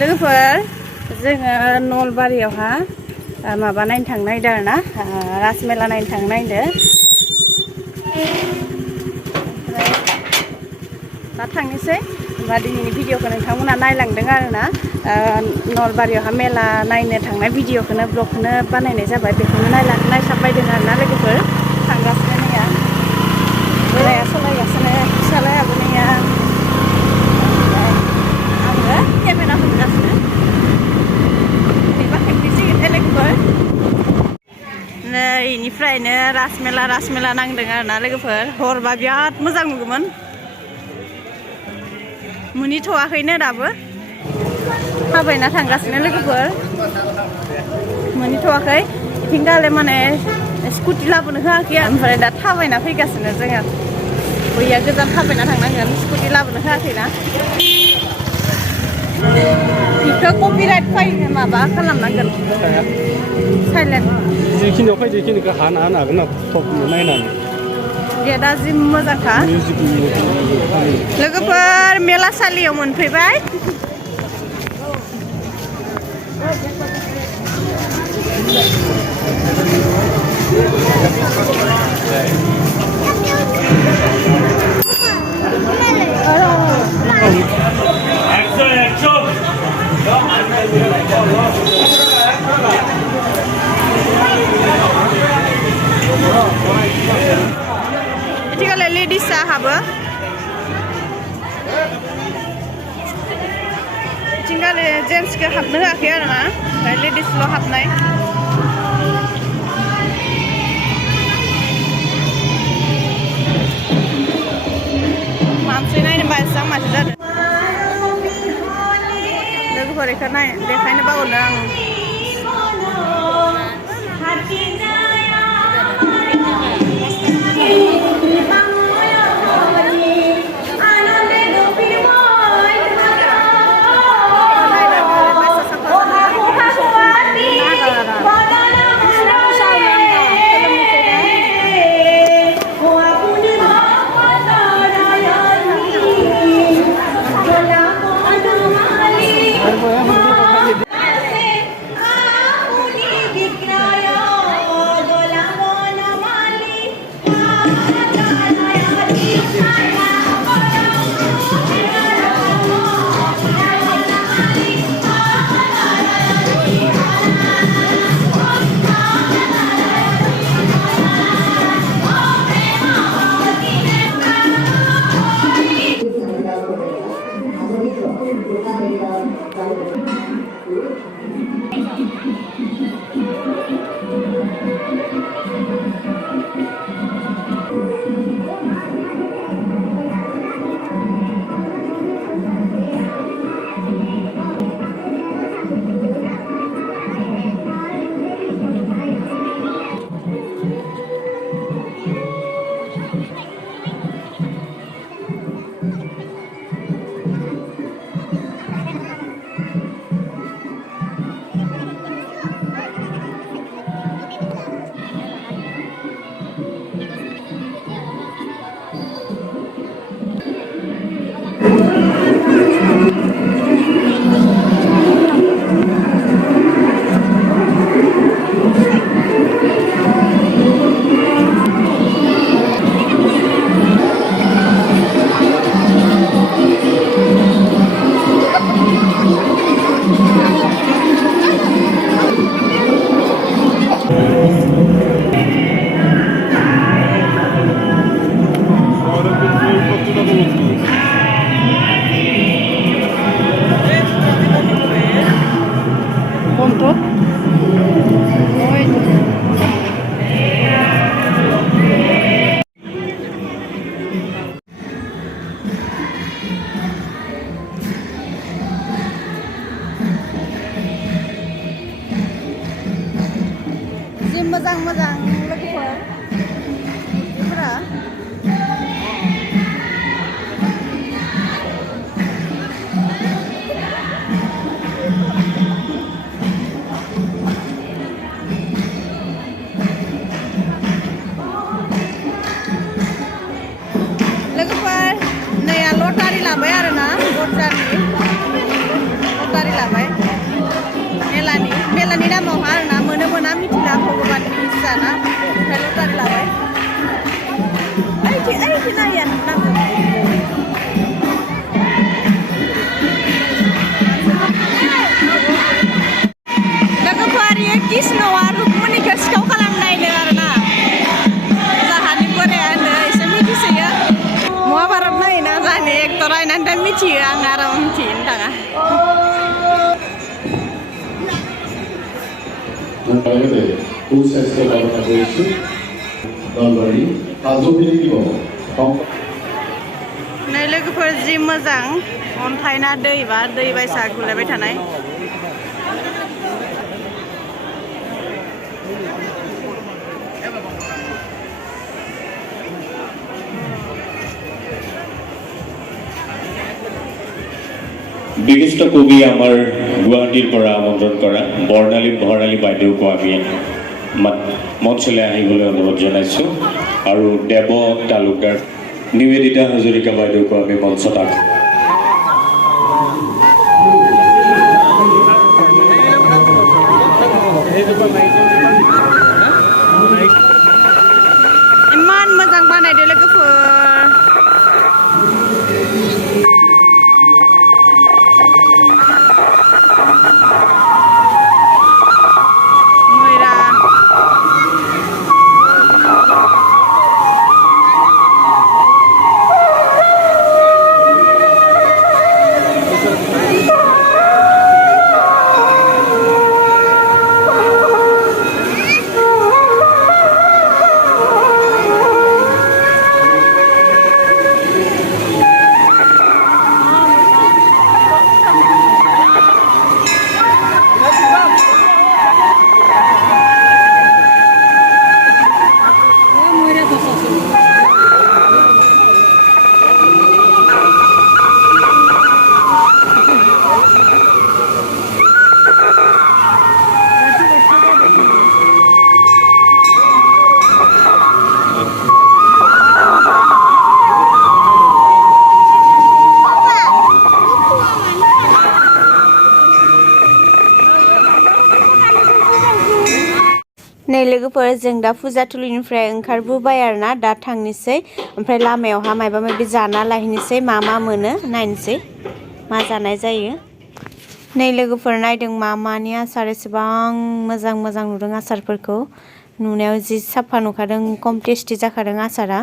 लोगोफोर जोङो नलबारियावहा माबा नायनो थांनो नागिरदों आरोना रासमेला नायनो थांनो नागिरदों ओमफ्राय दा थांनोसै होमबा दिनैनि भिडिअखौ नोंथांमोना नायलांदों आरोना नलबारियावहा मेला नायनो थांनाय भिडिअखौनो ब्लगखौनो बानायनाय जाबाय बेखौनो नायसाबबायदों आरोना लोगोफोर थांगासिनो नैया बोराया सालायगासिनो फिसालायाबो नैया आङो केमेरा हमगासिनो बेबा खेबनोसै लोगोफोर नै इनिफ्रायनो रासमेला नांदों आरोना लोगोफोर हरबा बिराद मोजां नुगौमोन मोनहैथ'वाखैनो दाबो थाबायना थांगासिनो लोगोफोर मोनहैथ'वाखै इथिंगाले माने स्कुटि लाबोनो होआखै ओमफ्राय दा थाबायना फैगासिनो जोङो बैया गोजान थाबायना थांनांगोन स्कुटि लाबोनो होआखैना बेखौ कपिराइट फाइन माबा खालामनांगोन साइलेन्ट जिखिनियाव फैदो बेखिनिखौ हानो हागोन ना टप नायनानै गेटआ जि मोजांखा लोगोफोर मेलासालियाव मोनफैबाय आथिखालाव लेडिसआ हाबो आथिखालाव जेन्टसखौ हाबनो होआखै आरोना ओमफ्राय लेडिसल' हाबनाय मानसि नायनो बायसां मानसि जादों लोगोफोर बेखौ देखायनो बावनो आं मोजां लोगोफोर बेफोरा लोगोफोर नैया लटारि लाबाय आरोना लटारि लाबाय pinayan lang. Logoforio Kisno Rukmuni Gaskau खालामनाय नो आरोना जाहानि बोरायानो एसे मिथिसोयो महाभारत नायोना जाहानि एक्टर नायनानै दा मिथियो आं आरो मिथिनो थाङा नै लोगोफोर जि मोजां अन्थाइ ना दै बा दै बायसा गुलायबाय थानाय বিশিষ্ট কবি আমাৰ গুৱাহাটীৰ পৰা আমন্ত্ৰণ কৰা বৰ্ণালী ভৰালী বাইদেউকো আমি মঞ্চলৈ আহিবলৈ অনুৰোধ জনাইছোঁ আৰু দেৱ তালুকদাৰ নিবেদিতা হাজৰিকা বাইদেউকো আমি মঞ্চত इमान मोजां बानायदो लोगोफोर नै लोगोफोर जों दा फुजाथुलिनिफ्राय ओंखारबोबाय आरोना दा थांनोसै ओमफ्राय लामायावहा माबा माबि जाना लाहैनोसै मा मोनो नायनोसै मा जानाय जायो नै लोगोफोर नायदों मानि आसार एसेबां मोजां मोजां नुदों आसारफोरखौ नुनायाव जि साफा नुखादों खम टेस्टि जाखादों आसारा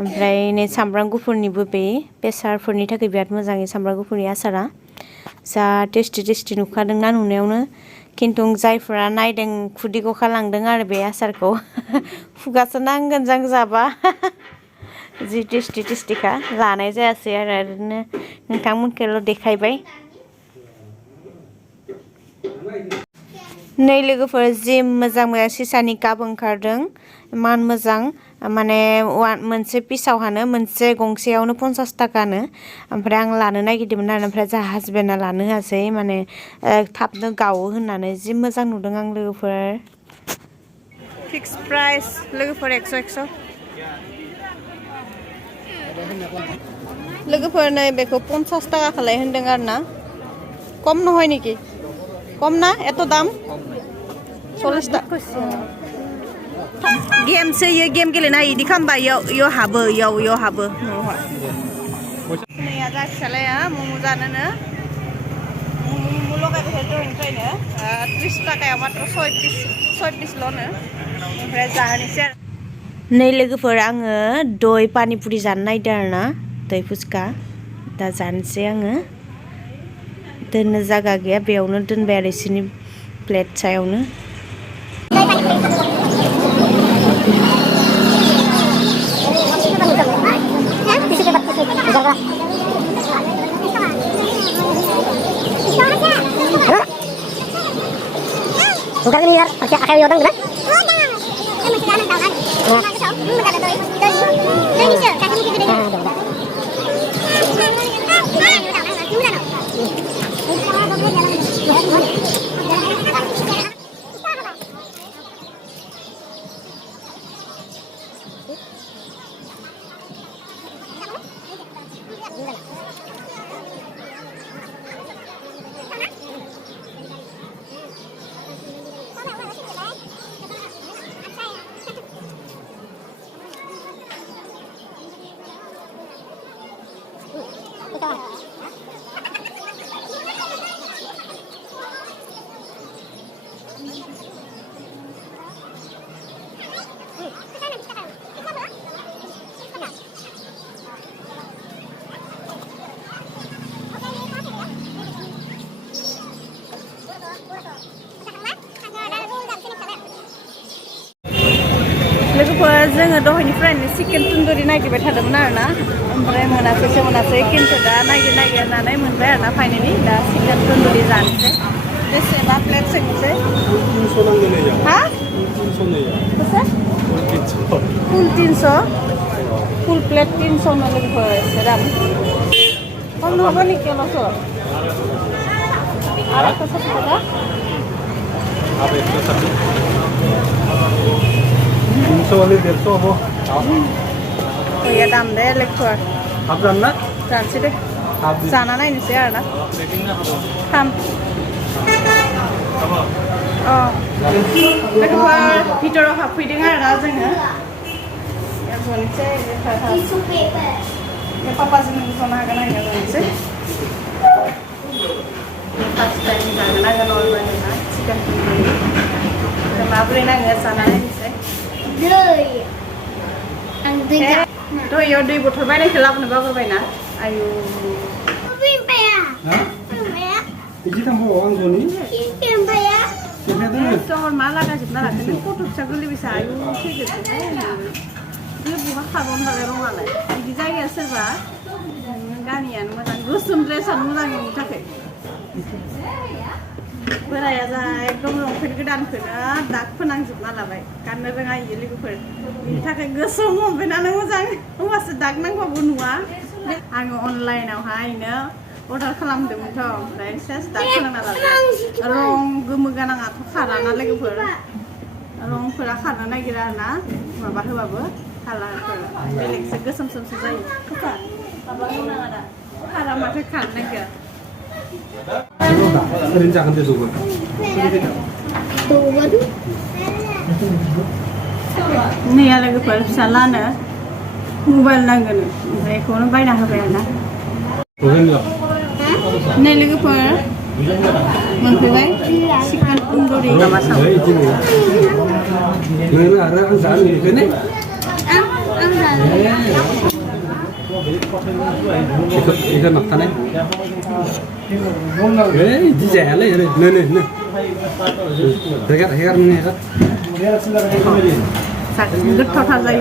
ओमफ्राय नै सामब्राम गुफुरनिबो बे बेसारफोरनि थाखाय बिराद मोजाङै सामब्राम गुफुरनि आसारा जा टेस्टि नुखादोंना नुनायावनो किन्तु जायफोरा नायदों खुदै गखालांदों आरो बे आसारखौ खुगासो नांगोन जों जाबा जि टेस्टिखा लानाय जायासै आरो ओरैनो नोंथांमोनखौल' देखायबाय नै लोगोफोर जि मोजां सिसानि काप ओंखारदों इमान मोजां माने मोनसे पिसावहानो मोनसे गंसेयावनो 50 थाखानो ओमफ्राय आं लानो नागिरदोंमोन आरो ओमफ्राय जोंहा हासबेन्डआ लानो होआसै माने थाबनो गावो होननानै जि मोजां नुदों आं लोगोफोर फिक्स प्राइस लोगोफोर 100 लोगोफोर नै बेखौ 50 थाखाखौलाय होनदों आरोना कम নহয় নেকি कम ना एत दाम 40 टाका गेम सोयो गेम गेलेनाय इदि खालामबा इयाव हाबो इयाव हाबो नैया जासियालाया मम' जानोनो मम' लगायबाय थायो दहायनिफ्रायनो 30 थाखायाव मात्र 6 पिसल'नो ओमफ्राय जाहोनोसै आरो नै लोगोफोर आङो दय पानिपुरि जानो नागिरदों आरोना दय फुचका दा जानोसै आङो दोननो जागा गैया बेयावनो दोनबाय आरो इसोरनि प्लेट सायावनो Bukan ini ya, pakai orang benar? जोङो दहायनिफ्रायनो चिकेन तन्दुरि नागिरबाय थादोंमोन आरोना ओमफ्राय मोनाखै खिन्थु दा नागिरनानै मोनबाय आरोना फाइनालि दा चिकेन तन्दुरि जानोसै बेसेबा प्लेट सोंनोसै 300 नांगोन या हा 300 नैया बेसे 300 फुल प्लेट 300 नो लोगोफोर एसे दाम कम नहबो नेকি অলপसो आरो कसो थागा अब 300 वाले 150 हो गैया दाम दे लोगोफोर आप जानना जानोसै दे जाना नायनोसै आरोना थाम लोगोफोर भितराव हाबफैदों आरोना जोङो जनोसै पापाजों जनो हागोन आङो जनोसै फार्स्ट टाइम जागोन आङो नर्मालिना चिकेन तन्दुरि माबोरै नाङो जाना नायनोसै दहायाव दै बथल बायनायखौ लाबोनो बावगारबायना आयु इदि थांबो आं जनि सहर मा लागाजोबना लाखो गथ' फिसा गोरलैबैसा आयु थैजोबबाय बे बहा खारबावनो हालाय रङालाय बिदि जायगाया सोरबा गामियानो मोजां गोसोम ड्रेसानो मोजां नोंनि थाखाय बोराया जा एकदम लंपेन्ट गोदानखौनो दाग फोनांजोबना लाबाय गाननो रोङा इयो लोगोफोर बिनि थाखाय गोसोम लंपेन्टानो मोजां होमबासो दाग नांबाबो नुवा आङो अनलाइनावहायनो अर्डार खालामदोंमोनथ' ओमफ्राय सेस दाग फोनांना लाबाय रं गोमो गोनाङाथ' खाराना लोगोफोर रंफोरा खारनो नागिरा आरोना माबा होबाबो कालारफोर बेलेगसो गोसोम सोमसो जायो माबा होनाङा दा खारा माथो खारनो नागिरा ओरैनो जागोन दे जौगोन नैया लोगोफोर फिसालानो मबाइल नांगोन ओमफ्राय बेखौनो बायना होबाय आरोना नै लोगोफोर मोनफैबाय चिकेन तन्दुरि माबा सावो नों आरो आं जानो लुबैदों 이거 막타네. 왜 이제 알래? 네. 내가 해가. गोथावथार जायो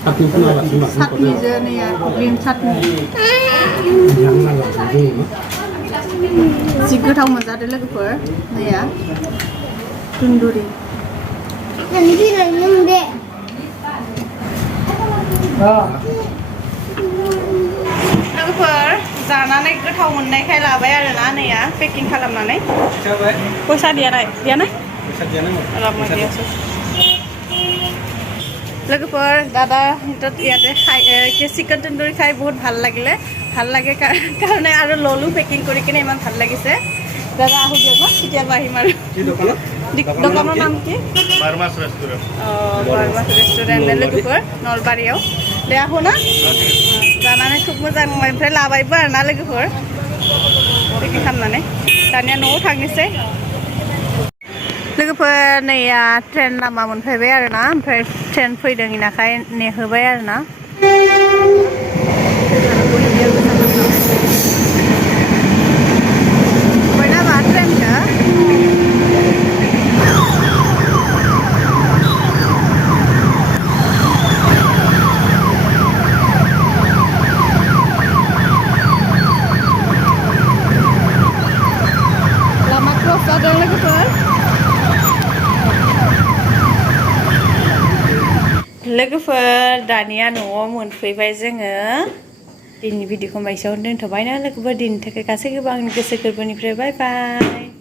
सातनिजों नैया ग्रिन सातनि जि गोथाव मोनजादों लोगोफोर नैया तन्दुरि लोगोफोर जानानै गोथाव मोननायखाय लाबाय आरोना नैया पेकिं खालामनानै पैसा दिया ना लोगोफोर दादा ইয়াতে খাই চিকেন তন্দুৰি খাই বহুত ভাল লাগে কাৰণে আৰু ললু পেকিং কৰি কিনে ইমান ভাল লাগিছে দাদা আহো দিয়ক কেতিয়াবা আহিম আৰু দোকানৰ নাম কি বাৰমাছ ৰেষ্টুৰেণ্ট लोगोफोर नलबारियाव दे आहो ना जानानै खुब मोजां मोनबाय ओमफ्राय लाबायबो आरोना लोगोफोर पेकिं खालामनानै दानिया न'आव थांनोसै लोगोफोर नैया ट्रेन लामा मोनफैबाय आरोना ओमफ्राय ट्रेन फैदों इनाखाय नेहोबाय आरोना बयनाबा ट्रेनखौ लामा क्रस जादों लोगोफोर दानिया न'आव मोनफैबाय जोङो दिनैनि भिडिअखौ एसेयावनो दोनथ'बाय ना लोगोफोर दिनैनि थाखाय गासैबो आंनि गोसो गोरबोनिफ्राय बाय बाय।